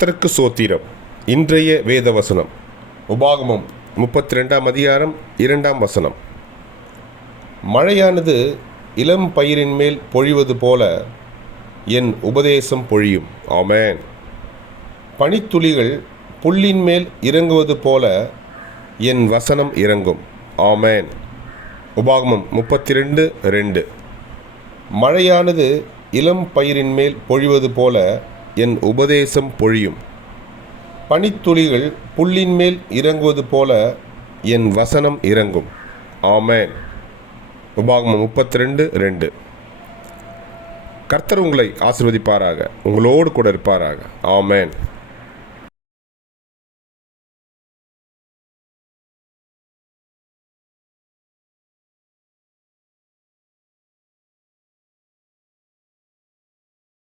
கர்த்தருக்கு சோத்திரம். இன்றைய வேத வசனம் உபாகமம் 32ஆம் அதிகாரம் 2ஆம் வசனம். மழையானது இளம் பயிரின் மேல் பொழிவது போல என் உபதேசம் பொழியும். ஆமென். பனித்துளிகள் புல்லின் மேல் இறங்குவது போல என் வசனம் இறங்கும். ஆமென். உபாகமம் 32:2. மழையானது இளம் பயிரின் மேல் பொழிவது போல என் உபதேசம் பொழியும். பனித்துளிகள் புல்லின் மேல் இறங்குவது போல என் வசனம் இறங்கும். ஆமென். உபாகமம் 32:2. கர்த்தர் உங்களை ஆசீர்வதிப்பாராக, உங்களோடு கூட இருப்பாராக. ஆமென்.